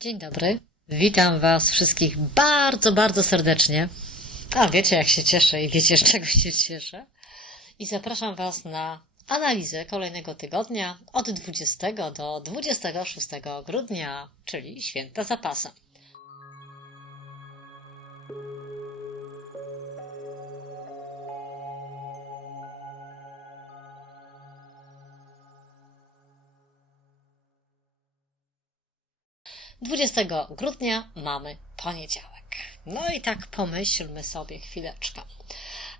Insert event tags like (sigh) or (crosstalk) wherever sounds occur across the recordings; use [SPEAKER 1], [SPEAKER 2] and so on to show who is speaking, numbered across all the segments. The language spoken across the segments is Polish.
[SPEAKER 1] Dzień dobry. Witam Was wszystkich bardzo, bardzo serdecznie. A wiecie, jak się cieszę i wiecie, z czego się cieszę. I zapraszam Was na analizę kolejnego tygodnia od 20 do 26 grudnia, czyli święta zapasa. Dwudziestego grudnia mamy poniedziałek. No i tak pomyślmy sobie chwileczkę.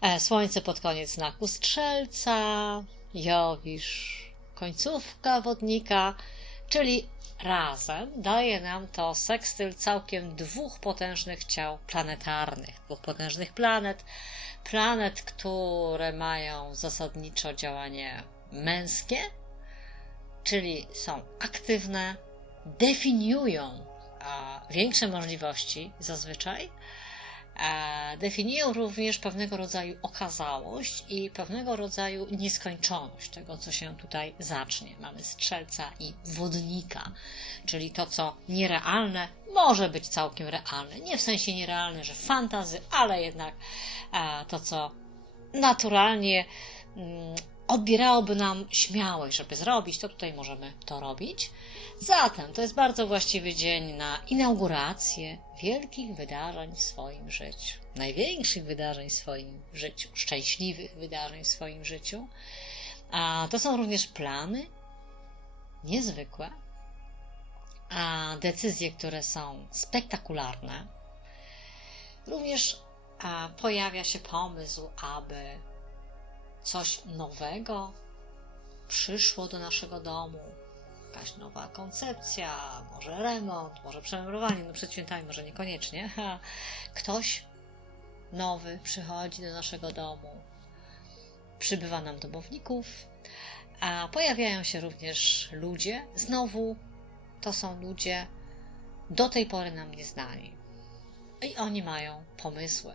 [SPEAKER 1] E, Słońce pod koniec znaku Strzelca, Jowisz, końcówka wodnika, czyli razem daje nam to sekstyl całkiem dwóch potężnych ciał planetarnych, dwóch potężnych planet, planet, które mają zasadniczo działanie męskie, czyli są aktywne, definiują większe możliwości zazwyczaj, definiują również pewnego rodzaju okazałość i pewnego rodzaju nieskończoność tego, co się tutaj zacznie. Mamy strzelca i wodnika, czyli to, co nierealne, może być całkiem realne. Nie w sensie nierealne, że fantazy, ale jednak to, co naturalnie mm, odbierałoby nam śmiałość, żeby zrobić, to tutaj możemy to robić. Zatem to jest bardzo właściwy dzień na inaugurację wielkich wydarzeń w swoim życiu, największych wydarzeń w swoim życiu, szczęśliwych wydarzeń w swoim życiu. A to są również plany niezwykłe, a decyzje, które są spektakularne. Również a, pojawia się pomysł, aby coś nowego przyszło do naszego domu. Jakaś nowa koncepcja, może remont, może przemeblowanie, no przed świętami może niekoniecznie. (laughs) Ktoś nowy przychodzi do naszego domu. Przybywa nam domowników, a pojawiają się również ludzie. Znowu to są ludzie do tej pory nam nieznani. I oni mają pomysły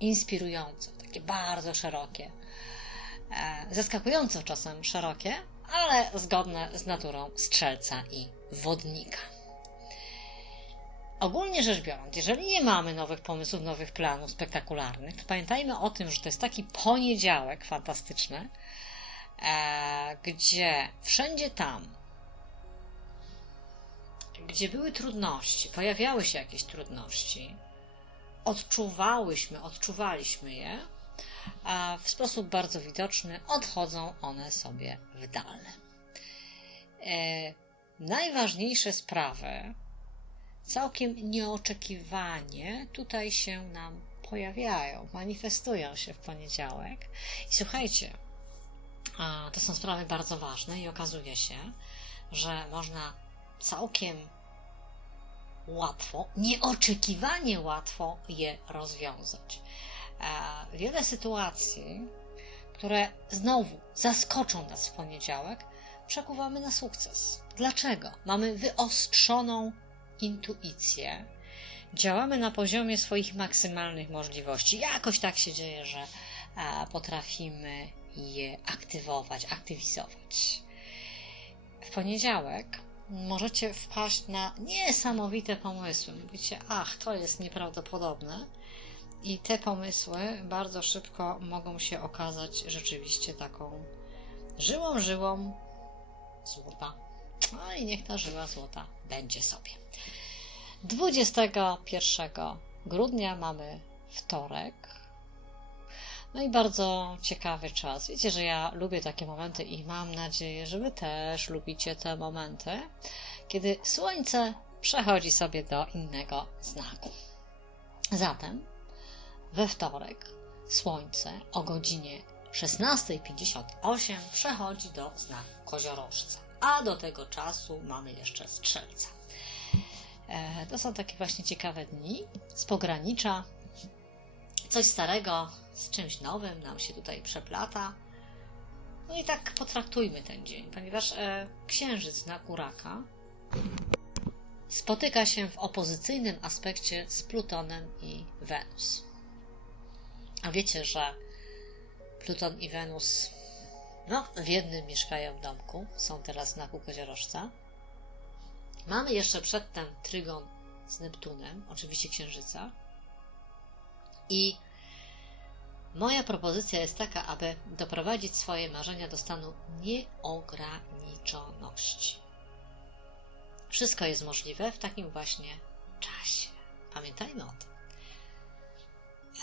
[SPEAKER 1] inspirujące, takie bardzo szerokie e, zaskakująco czasem szerokie, ale zgodne z naturą strzelca i wodnika. Ogólnie rzecz biorąc, jeżeli nie mamy nowych pomysłów, nowych planów spektakularnych, to pamiętajmy o tym, że to jest taki poniedziałek fantastyczny, e, gdzie wszędzie tam, gdzie były trudności, pojawiały się jakieś trudności, odczuwałyśmy, odczuwaliśmy je, a w sposób bardzo widoczny odchodzą one sobie w dal. E, najważniejsze sprawy całkiem nieoczekiwanie tutaj się nam pojawiają, manifestują się w poniedziałek. I słuchajcie, to są sprawy bardzo ważne i okazuje się, że można całkiem łatwo, nieoczekiwanie łatwo je rozwiązać. E, wiele sytuacji, które znowu zaskoczą nas w poniedziałek, przekuwamy na sukces. Dlaczego? Mamy wyostrzoną intuicję, działamy na poziomie swoich maksymalnych możliwości. Jakoś tak się dzieje, że e, potrafimy je aktywować, aktywizować. W poniedziałek możecie wpaść na niesamowite pomysły. Mówicie, ach, to jest nieprawdopodobne. I te pomysły bardzo szybko mogą się okazać rzeczywiście taką żyłą, żyłą złota. No i niech ta żyła złota będzie sobie. 21 grudnia mamy wtorek. No i bardzo ciekawy czas. Wiecie, że ja lubię takie momenty i mam nadzieję, że Wy też lubicie te momenty, kiedy Słońce przechodzi sobie do innego znaku. Zatem we wtorek Słońce o godzinie 16.58 przechodzi do znaku koziorożca, a do tego czasu mamy jeszcze strzelca. E, to są takie właśnie ciekawe dni z pogranicza. Coś starego z czymś nowym nam się tutaj przeplata. No i tak potraktujmy ten dzień, ponieważ e, księżyc znaku raka spotyka się w opozycyjnym aspekcie z Plutonem i Wenus. A wiecie, że Pluton i Wenus no, w jednym mieszkają domku, są teraz w znaku koziorożca. Mamy jeszcze przedtem trygon z Neptunem, oczywiście Księżyca. I moja propozycja jest taka, aby doprowadzić swoje marzenia do stanu nieograniczoności. Wszystko jest możliwe w takim właśnie czasie. Pamiętajmy o tym.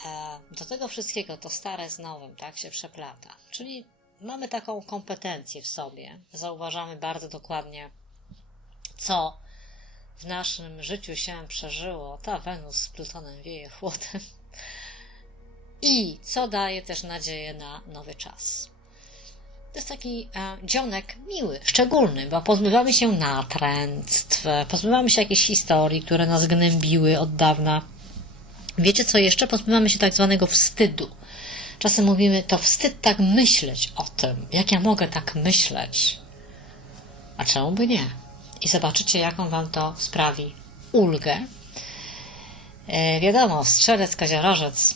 [SPEAKER 1] E, Do tego wszystkiego to stare z nowym, tak się przeplata. Czyli mamy taką kompetencję w sobie. Zauważamy bardzo dokładnie, co w naszym życiu się przeżyło. Ta Wenus z Plutonem wieje chłodem. I co daje też nadzieję na nowy czas. To jest taki e, dzionek miły, szczególny, bo pozbywamy się natręctw, pozbywamy się jakichś historii, które nas gnębiły od dawna. Wiecie co jeszcze? Pozbywamy się tak zwanego wstydu. Czasem mówimy, to wstyd tak myśleć o tym. Jak ja mogę tak myśleć? A czemu by nie? I zobaczycie, jaką wam to sprawi ulgę. E, wiadomo, strzelec, kaziorożec,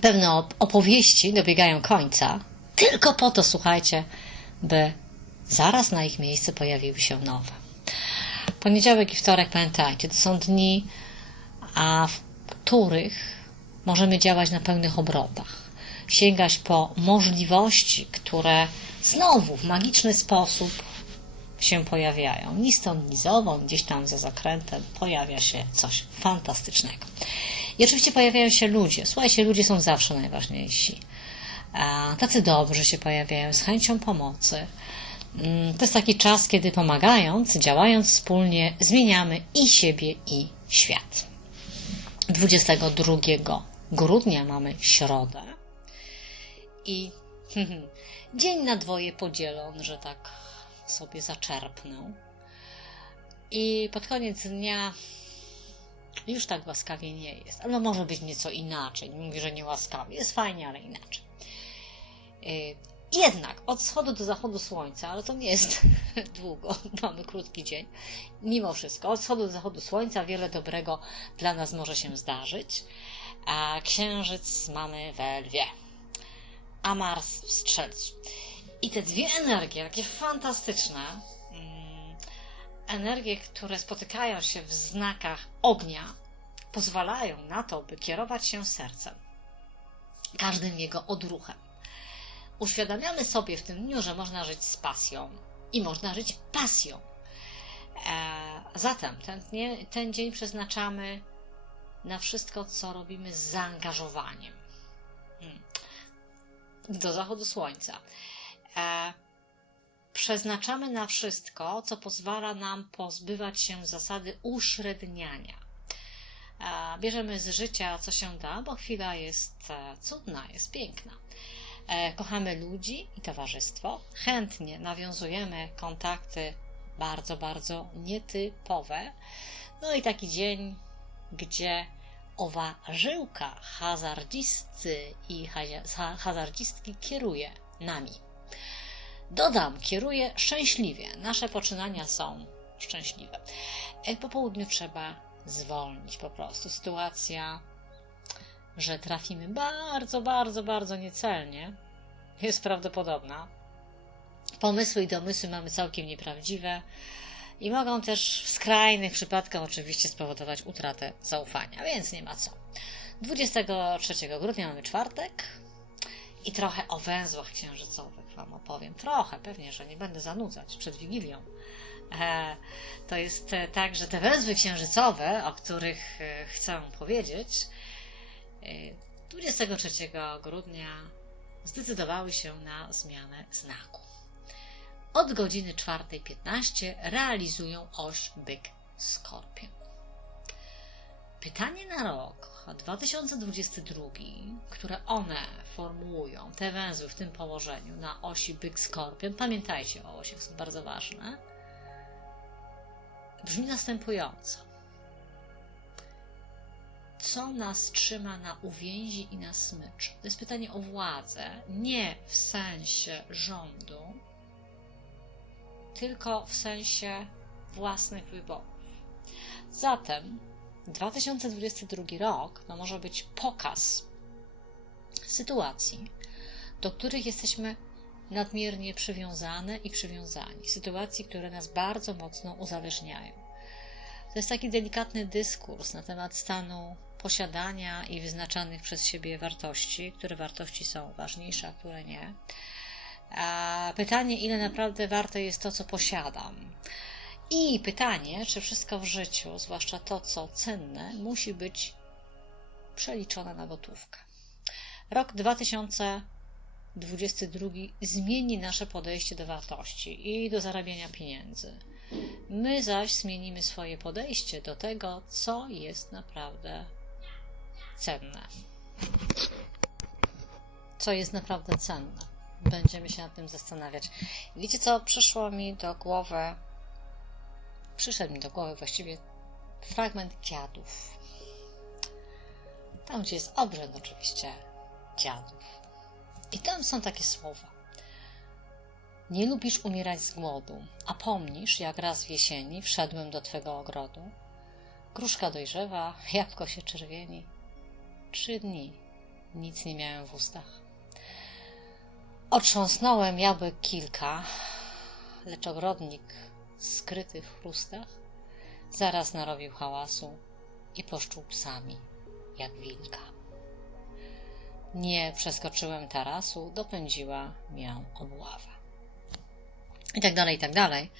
[SPEAKER 1] pewne op- opowieści dobiegają końca, tylko po to, słuchajcie, by zaraz na ich miejsce pojawiły się nowe. Poniedziałek i wtorek, pamiętajcie, to są dni, a w których możemy działać na pełnych obrotach. Sięgać po możliwości, które znowu w magiczny sposób się pojawiają. Ni stąd, ni gdzieś tam za zakrętem pojawia się coś fantastycznego. I oczywiście pojawiają się ludzie. Słuchajcie, ludzie są zawsze najważniejsi. Tacy dobrzy się pojawiają z chęcią pomocy. Mm, To jest taki czas, kiedy pomagając, działając wspólnie, zmieniamy i siebie, i świat. 22 grudnia mamy środę i (laughs) dzień na dwoje podzielon, że tak sobie zaczerpnę. I pod koniec dnia już tak łaskawie nie jest. Albo może być nieco inaczej. Nie mówię, że nie łaskawie. Jest fajnie, ale inaczej. Jednak od wschodu do zachodu słońca, ale to nie jest (laughs) długo, (laughs) mamy krótki dzień. Mimo wszystko, od wschodu do zachodu słońca wiele dobrego dla nas może się zdarzyć. A księżyc mamy we lwie, a Mars w strzelcu. I te dwie energie, takie fantastyczne, mm, energie, które spotykają się w znakach ognia, pozwalają na to, by kierować się sercem, każdym jego odruchem. Uświadamiamy sobie w tym dniu, że można żyć z pasją i można żyć pasją. E, zatem ten, ten dzień przeznaczamy na wszystko, co robimy z zaangażowaniem. Hmm. Do zachodu słońca. E, przeznaczamy na wszystko, co pozwala nam pozbywać się zasady uśredniania. E, bierzemy z życia, co się da, bo chwila jest cudna, jest piękna. E, kochamy ludzi i towarzystwo. Chętnie nawiązujemy kontakty bardzo, bardzo nietypowe. No i taki dzień, gdzie owa żyłka hazardzisty i haza- hazardzistki kieruje nami. Dodam, kieruje szczęśliwie. Nasze poczynania są szczęśliwe. E, Po południu trzeba zwolnić po prostu. Sytuacja, że trafimy bardzo, bardzo, bardzo niecelnie, jest prawdopodobna. Pomysły i domysły mamy całkiem nieprawdziwe i mogą też w skrajnych przypadkach oczywiście spowodować utratę zaufania, więc nie ma co. 23 grudnia mamy czwartek i trochę o węzłach księżycowych Wam opowiem. Trochę, pewnie, że nie będę zanudzać przed Wigilią. E, to jest e, tak, że te węzły księżycowe, o których e, chcę powiedzieć, 23 grudnia zdecydowały się na zmianę znaku. Od godziny 4.15 realizują oś byk-skorpion. Pytanie na rok 2022, które one formułują, te węzły w tym położeniu na osi byk-skorpion, pamiętajcie o osiach, są bardzo ważne, brzmi następująco. Co nas trzyma na uwięzi i na smyczu? To jest pytanie o władzę, nie w sensie rządu, tylko w sensie własnych wyborów. Zatem 2022 rok to może być pokaz sytuacji, do których jesteśmy nadmiernie przywiązane i przywiązani, sytuacji, które nas bardzo mocno uzależniają. To jest taki delikatny dyskurs na temat stanu posiadania i wyznaczanych przez siebie wartości, które wartości są ważniejsze, a które nie. A pytanie, ile naprawdę warte jest to, co posiadam. I pytanie, czy wszystko w życiu, zwłaszcza to, co cenne, musi być przeliczone na gotówkę. Rok 2022 zmieni nasze podejście do wartości i do zarabiania pieniędzy. My zaś zmienimy swoje podejście do tego, co jest naprawdę cenne. Co jest naprawdę cenne. Będziemy się nad tym zastanawiać. Wiecie, co przyszło mi do głowy? Przyszedł mi do głowy właściwie fragment dziadów. Tam, gdzie jest obrzęd, oczywiście, dziadów. I tam są takie słowa. Nie lubisz umierać z głodu, a pomnisz, jak raz w jesieni wszedłem do twego ogrodu. Gruszka dojrzewa, jabłko się czerwieni. Trzy dni nic nie miałem w ustach. Otrząsnąłem jabłek kilka, lecz ogrodnik skryty w chrustach zaraz narobił hałasu i poszczuł psami, jak wilka. Nie przeskoczyłem tarasu, dopędziła mię obława. I tak dalej, i tak dalej.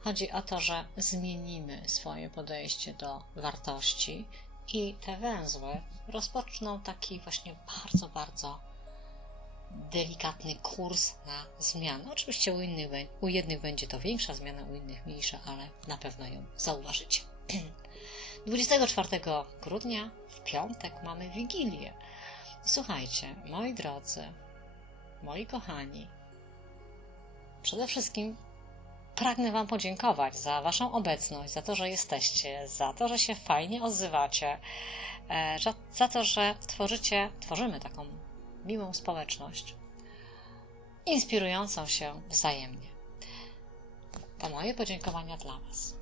[SPEAKER 1] Chodzi o to, że zmienimy swoje podejście do wartości i te węzły rozpoczną taki właśnie bardzo, bardzo delikatny kurs na zmianę. Oczywiście u, innych, u jednych będzie to większa zmiana, u innych mniejsza, ale na pewno ją zauważycie. (clears throat) 24 grudnia w piątek mamy Wigilię. I słuchajcie, moi drodzy, moi kochani, przede wszystkim pragnę Wam podziękować za Waszą obecność, za to, że jesteście, za to, że się fajnie odzywacie, e, za to, że tworzycie, tworzymy taką miłą społeczność, inspirującą się wzajemnie. To moje podziękowania dla Was.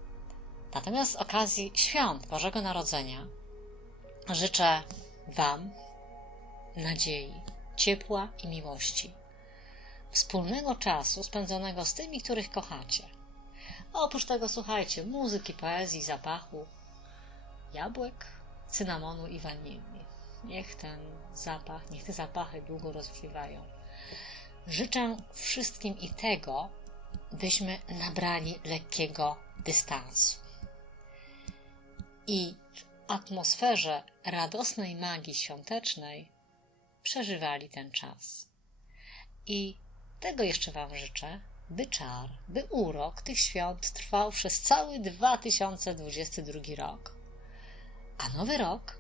[SPEAKER 1] Natomiast z okazji świąt Bożego Narodzenia życzę Wam nadziei, ciepła i miłości, wspólnego czasu spędzonego z tymi, których kochacie. A oprócz tego słuchajcie muzyki, poezji, zapachu, jabłek, cynamonu i wanilii. Niech ten zapach, niech te zapachy długo rozwiewają. Życzę wszystkim i tego, byśmy nabrali lekkiego dystansu. I w atmosferze radosnej magii świątecznej przeżywali ten czas. I tego jeszcze Wam życzę, by czar, by urok tych świąt trwał przez cały 2022 rok. A nowy rok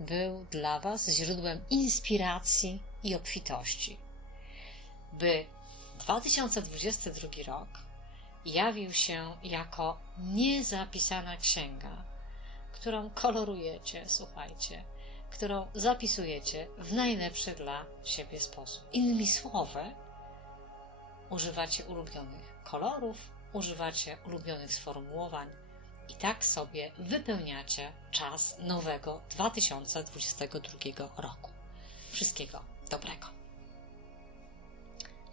[SPEAKER 1] był dla Was źródłem inspiracji i obfitości. By 2022 rok jawił się jako niezapisana księga, którą kolorujecie, słuchajcie, którą zapisujecie w najlepszy dla siebie sposób. Innymi słowy, używacie ulubionych kolorów, używacie ulubionych sformułowań i tak sobie wypełniacie czas nowego 2022 roku. Wszystkiego dobrego.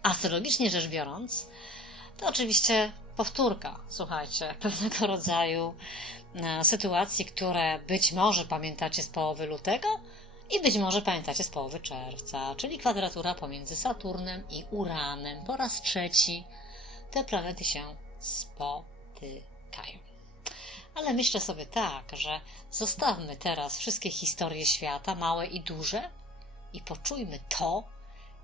[SPEAKER 1] Astrologicznie rzecz biorąc, to oczywiście powtórka, słuchajcie, (laughs) pewnego rodzaju e, sytuacji, które być może pamiętacie z połowy lutego i być może pamiętacie z połowy czerwca, czyli kwadratura pomiędzy Saturnem i Uranem. Po raz trzeci te planety się spotykają. Ale myślę sobie tak, że zostawmy teraz wszystkie historie świata, małe i duże, i poczujmy to,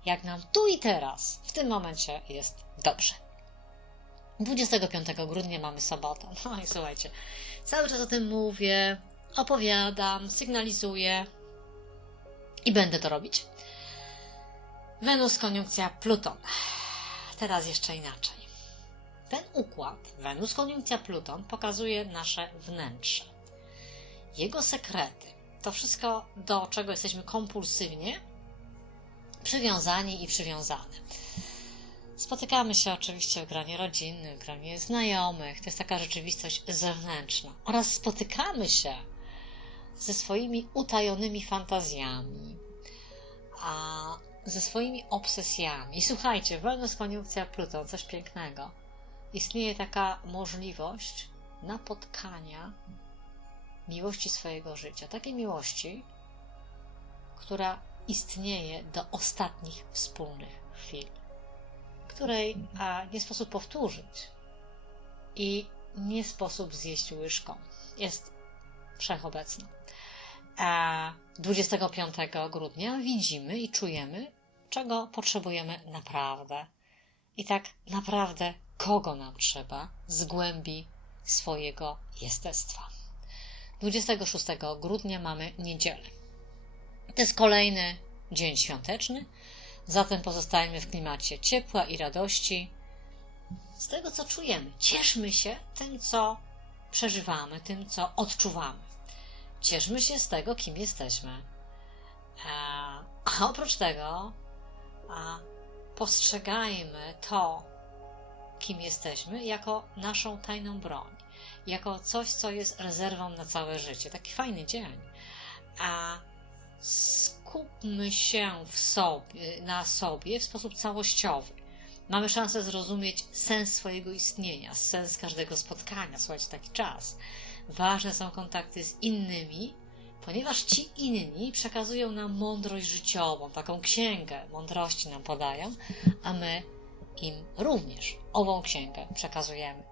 [SPEAKER 1] jak nam tu i teraz, w tym momencie jest dobrze. 25 grudnia mamy sobotę. No i słuchajcie, cały czas o tym mówię, opowiadam, sygnalizuję i będę to robić. Wenus koniunkcja Pluton. Teraz jeszcze inaczej. Ten układ, Wenus koniunkcja Pluton, pokazuje nasze wnętrze. Jego sekrety, to wszystko, do czego jesteśmy kompulsywnie przywiązani i przywiązane. Spotykamy się oczywiście w gronie rodzinnym, w gronie znajomych, to jest taka rzeczywistość zewnętrzna. Oraz spotykamy się ze swoimi utajonymi fantazjami. A ze swoimi obsesjami. Słuchajcie, Wenus koniunkcja Pluton, coś pięknego. Istnieje taka możliwość napotkania miłości swojego życia. Takiej miłości, która istnieje do ostatnich wspólnych chwil, której a, nie sposób powtórzyć i nie sposób zjeść łyżką. Jest wszechobecna. A 25 grudnia widzimy i czujemy, czego potrzebujemy naprawdę. I tak naprawdę, kogo nam trzeba z głębi swojego jestestwa. 26 grudnia mamy niedzielę. To jest kolejny dzień świąteczny, zatem pozostajemy w klimacie ciepła i radości z tego, co czujemy. Cieszmy się tym, co przeżywamy, tym, co odczuwamy. Cieszmy się z tego, kim jesteśmy. E, A oprócz tego, postrzegajmy to, kim jesteśmy, jako naszą tajną broń, jako coś, co jest rezerwą na całe życie. Taki fajny dzień. A skupmy się sobie, na sobie w sposób całościowy. Mamy szansę zrozumieć sens swojego istnienia, sens każdego spotkania. Słuchajcie, taki czas. Ważne są kontakty z innymi, ponieważ ci inni przekazują nam mądrość życiową, taką księgę mądrości nam podają, a my im również ową księgę przekazujemy.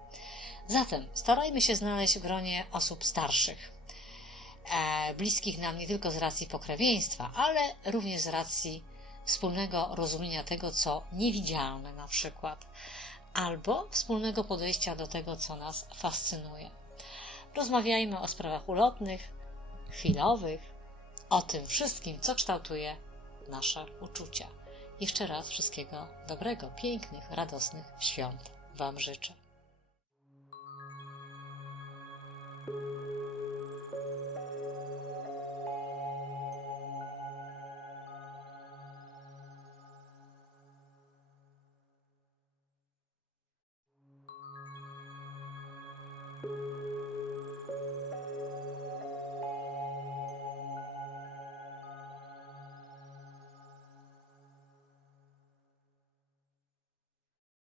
[SPEAKER 1] Zatem starajmy się znaleźć w gronie osób starszych, e, bliskich nam nie tylko z racji pokrewieństwa, ale również z racji wspólnego rozumienia tego, co niewidzialne na przykład, albo wspólnego podejścia do tego, co nas fascynuje. Rozmawiajmy o sprawach ulotnych, chwilowych, o tym wszystkim, co kształtuje nasze uczucia. Jeszcze raz wszystkiego dobrego, pięknych, radosnych świąt Wam życzę.